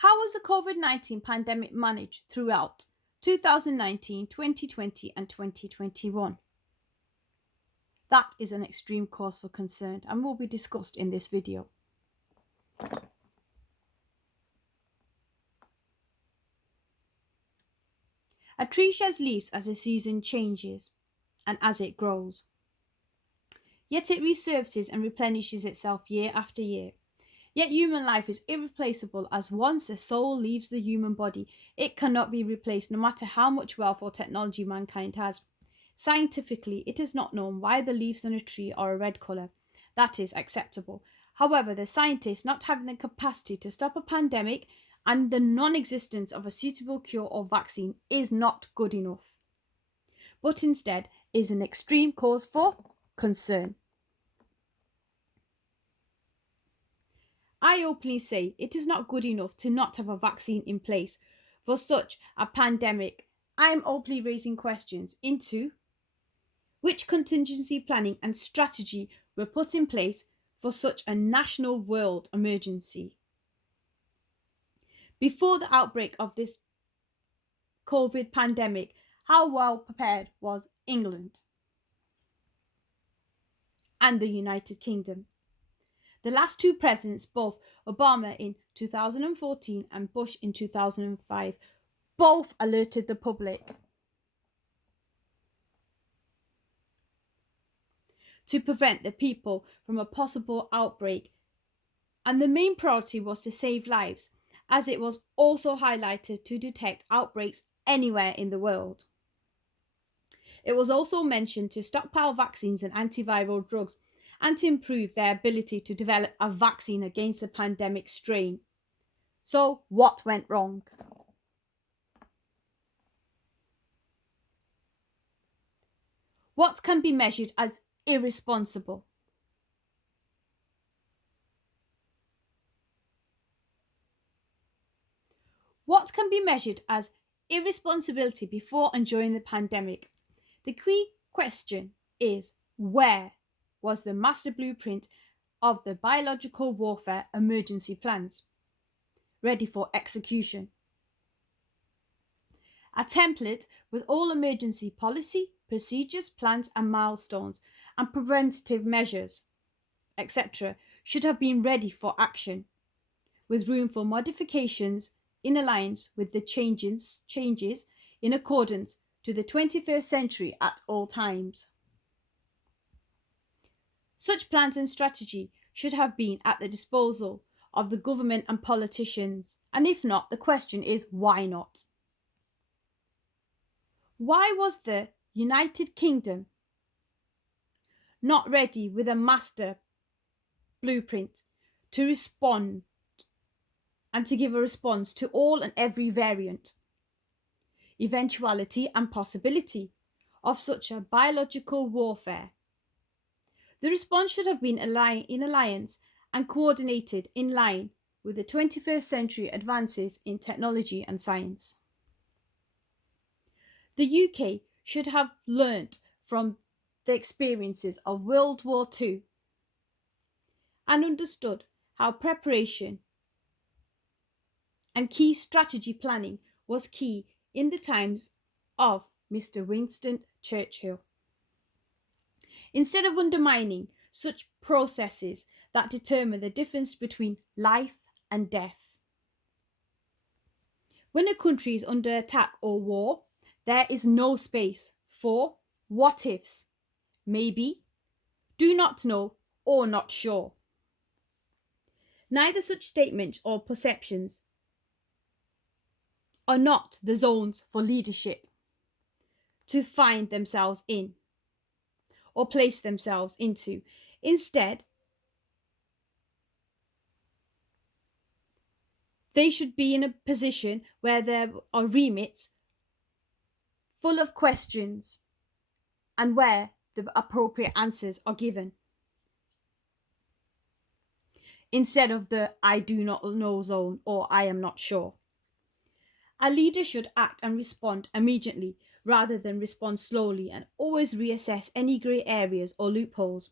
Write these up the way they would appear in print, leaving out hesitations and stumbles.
How was the COVID-19 pandemic managed throughout 2019, 2020 and 2021? That is an extreme cause for concern and will be discussed in this video. A tree sheds leaves as the season changes and as it grows. Yet it resurfaces and replenishes itself year after year. Yet human life is irreplaceable, as once the soul leaves the human body, it cannot be replaced no matter how much wealth or technology mankind has. Scientifically, it is not known why the leaves on a tree are a red colour. That is acceptable. However, the scientists not having the capacity to stop a pandemic and the non-existence of a suitable cure or vaccine is not good enough, but instead is an extreme cause for concern. I openly say it is not good enough to not have a vaccine in place for such a pandemic. I am openly raising questions into which contingency planning and strategy were put in place for such a national world emergency. Before the outbreak of this COVID pandemic, how well prepared was England and the United Kingdom? The last two presidents, both Obama in 2014 and Bush in 2005, both alerted the public to prevent the people from a possible outbreak. And the main priority was to save lives, as it was also highlighted to detect outbreaks anywhere in the world. It was also mentioned to stockpile vaccines and antiviral drugs and to improve their ability to develop a vaccine against the pandemic strain. So, what went wrong? What can be measured as irresponsible? What can be measured as irresponsibility before and during the pandemic? The key question is, where was the master blueprint of the biological warfare emergency plans ready for execution? A template with all emergency policy, procedures, plans and milestones and preventative measures, etc., should have been ready for action, with room for modifications in alliance with the changes in accordance to the 21st century at all times. Such plans and strategy should have been at the disposal of the government and politicians, and if not, the question is, why not? Why was the United Kingdom not ready with a master blueprint to respond and to give a response to all and every variant, eventuality and possibility of such a biological warfare? The response should have been in alliance and coordinated in line with the 21st century advances in technology and science. The UK should have learnt from the experiences of World War II and understood how preparation and key strategy planning was key in the times of Mr. Winston Churchill. Instead of undermining such processes that determine the difference between life and death. When a country is under attack or war, there is no space for what ifs, maybe, do not know, or not sure. Neither such statements or perceptions are not the zones for leadership to find themselves in or place themselves into. Instead, they should be in a position where there are remits full of questions and where the appropriate answers are given, instead of the I do not know zone or I am not sure. A leader should act and respond immediately rather than respond slowly, and always reassess any grey areas or loopholes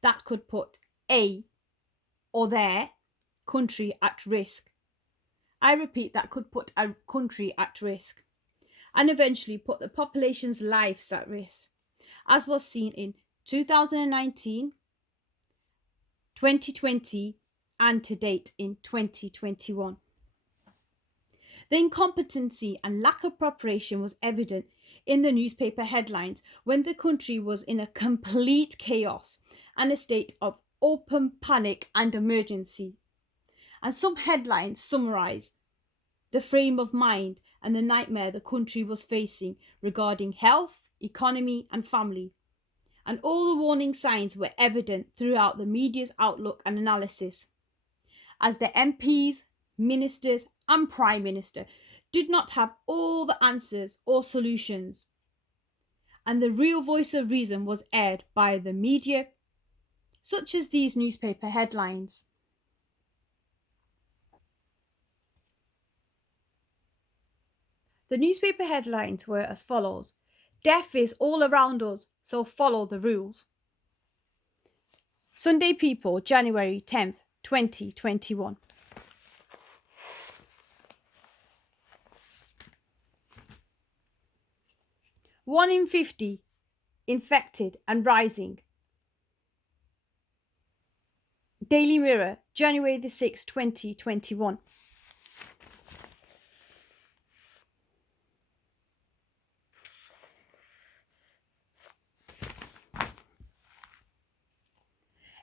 that could put a or their country at risk, I repeat, that could put a country at risk and eventually put the population's lives at risk, as was seen in 2019, 2020, and to date in 2021. The incompetency and lack of preparation was evident in the newspaper headlines when the country was in a complete chaos and a state of open panic and emergency. And some headlines summarise the frame of mind and the nightmare the country was facing regarding health, economy, and family. And all the warning signs were evident throughout the media's outlook and analysis. As the MPs, ministers, and Prime Minister did not have all the answers or solutions. And the real voice of reason was aired by the media, such as these newspaper headlines. The newspaper headlines were as follows: "Death is all around us, so follow the rules." Sunday People, January 10th, 2021. One in 50 infected and rising. Daily Mirror, January the 6th, 2021.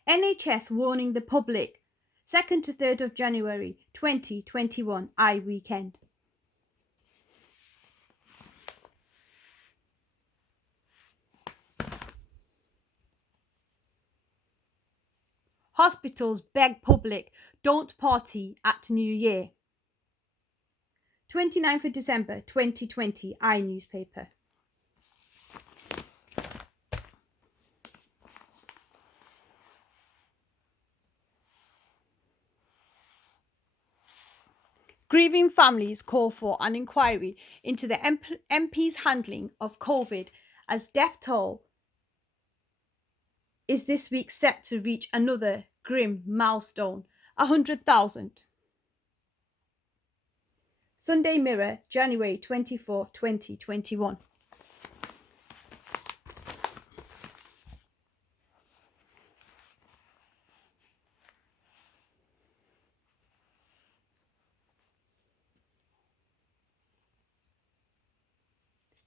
NHS warning the public, 2nd to 3rd of January 2021, weekend. Hospitals beg public, don't party at New Year. 29th of December 2020, newspaper. Grieving families call for an inquiry into the MP's handling of COVID as death toll is this week set to reach another grim milestone, 100,000. Sunday Mirror, January 24th, 2021.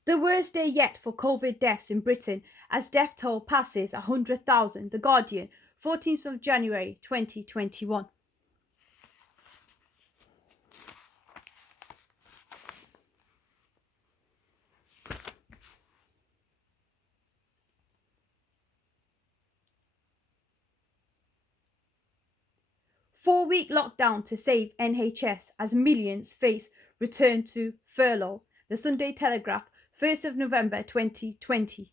The worst day yet for COVID deaths in Britain as death toll passes 100,000. The Guardian, 14th of January 2021. Four-week lockdown to save NHS as millions face return to furlough. The Sunday Telegraph, 1st of November 2020.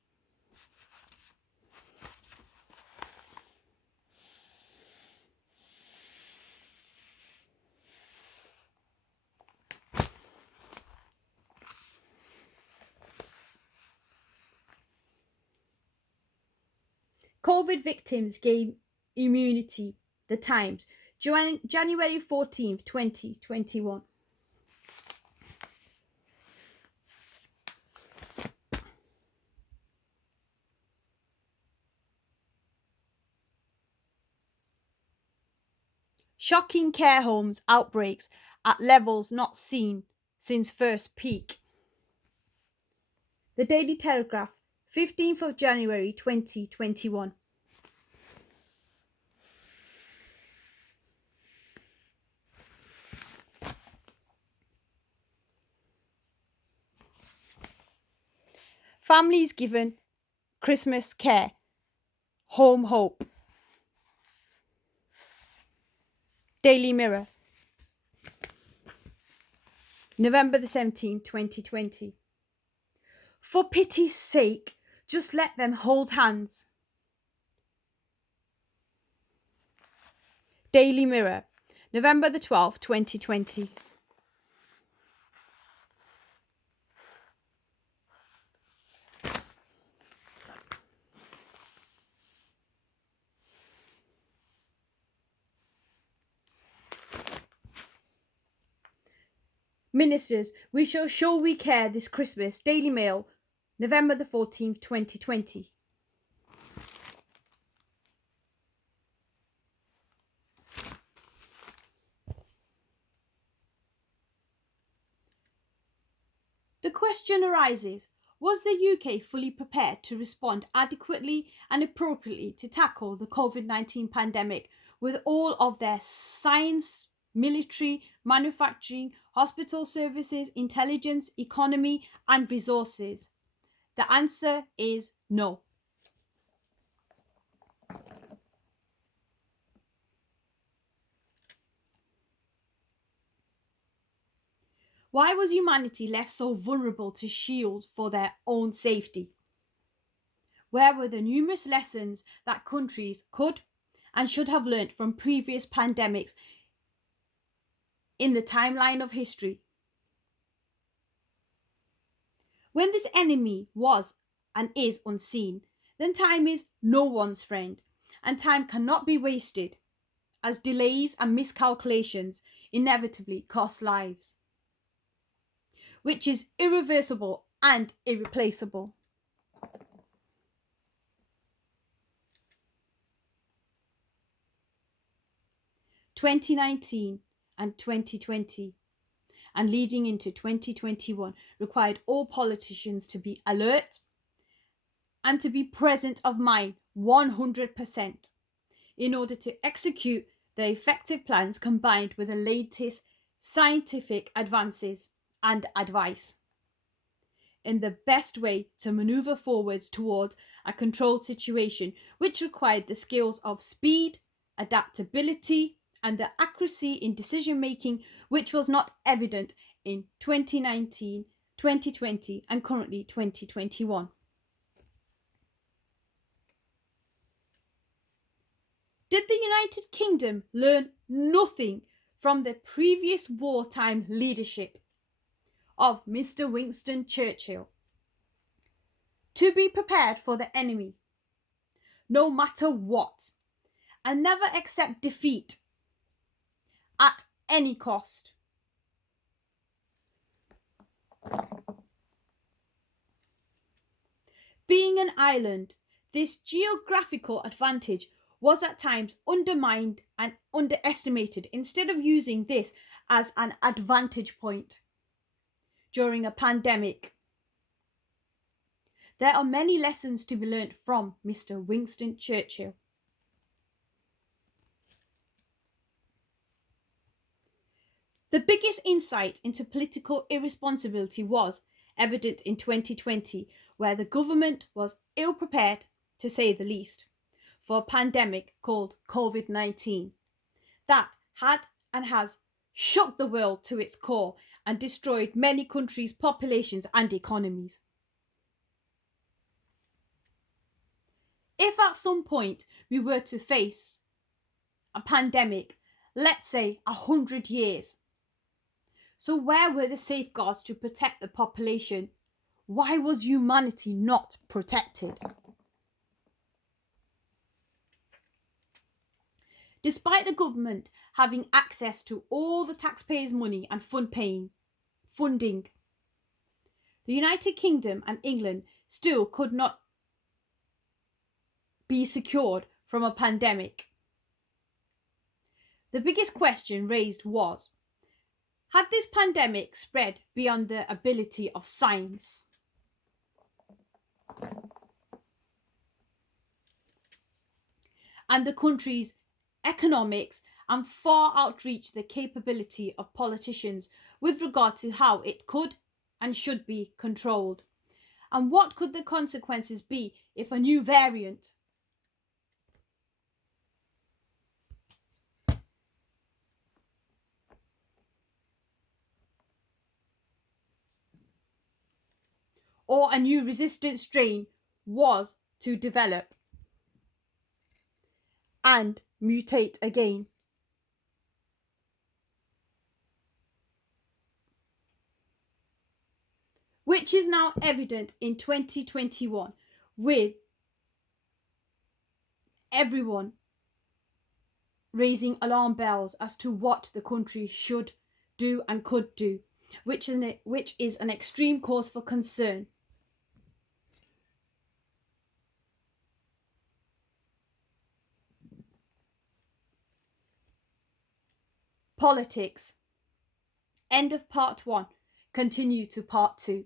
COVID victims gain immunity. The Times, January 14th, 2021. Shocking care homes outbreaks at levels not seen since first peak. The Daily Telegraph, 15th of January 2021. Families given Christmas care. Home hope. Daily Mirror, November the 17th, 2020. For pity's sake, just let them hold hands. Daily Mirror, November the 12th, 2020. Ministers, we shall show we care this Christmas. Daily Mail, November the 14th, 2020. The question arises, was the UK fully prepared to respond adequately and appropriately to tackle the COVID-19 pandemic with all of their science, military, manufacturing, hospital services, intelligence, economy, and resources? The answer is no. Why was humanity left so vulnerable to shield for their own safety? Where were the numerous lessons that countries could and should have learnt from previous pandemics in the timeline of history? When this enemy was and is unseen, then time is no one's friend, and time cannot be wasted, as delays and miscalculations inevitably cost lives, which is irreversible and irreplaceable. "2019 and 2020 and leading into 2021 required all politicians to be alert and to be present of mind 100% in order to execute the effective plans combined with the latest scientific advances and advice in the best way to maneuver forwards towards a controlled situation, which required the skills of speed, adaptability, and the accuracy in decision making, which was not evident in 2019, 2020, and currently 2021. Did the United Kingdom learn nothing from the previous wartime leadership of Mr. Winston Churchill? To be prepared for the enemy, no matter what, and never accept defeat at any cost. Being an island, this geographical advantage was at times undermined and underestimated instead of using this as an advantage point during a pandemic. There are many lessons to be learnt from Mr. Winston Churchill. The biggest insight into political irresponsibility was evident in 2020, where the government was ill prepared, to say the least, for a pandemic called COVID-19 that had and has shook the world to its core and destroyed many countries' populations and economies. If at some point we were to face a pandemic, let's say 100 years, so where were the safeguards to protect the population? Why was humanity not protected? Despite the government having access to all the taxpayers' money and funding, the United Kingdom and England still could not be secured from a pandemic. The biggest question raised was, had this pandemic spread beyond the ability of science? And the country's economics and far outreach the capability of politicians with regard to how it could and should be controlled? And what could the consequences be if a new variant or a new resistant strain was to develop and mutate again? Which is now evident in 2021 with everyone raising alarm bells as to what the country should do and could do. which is an extreme cause for concern. Politics. End of part 1. Continue to part 2.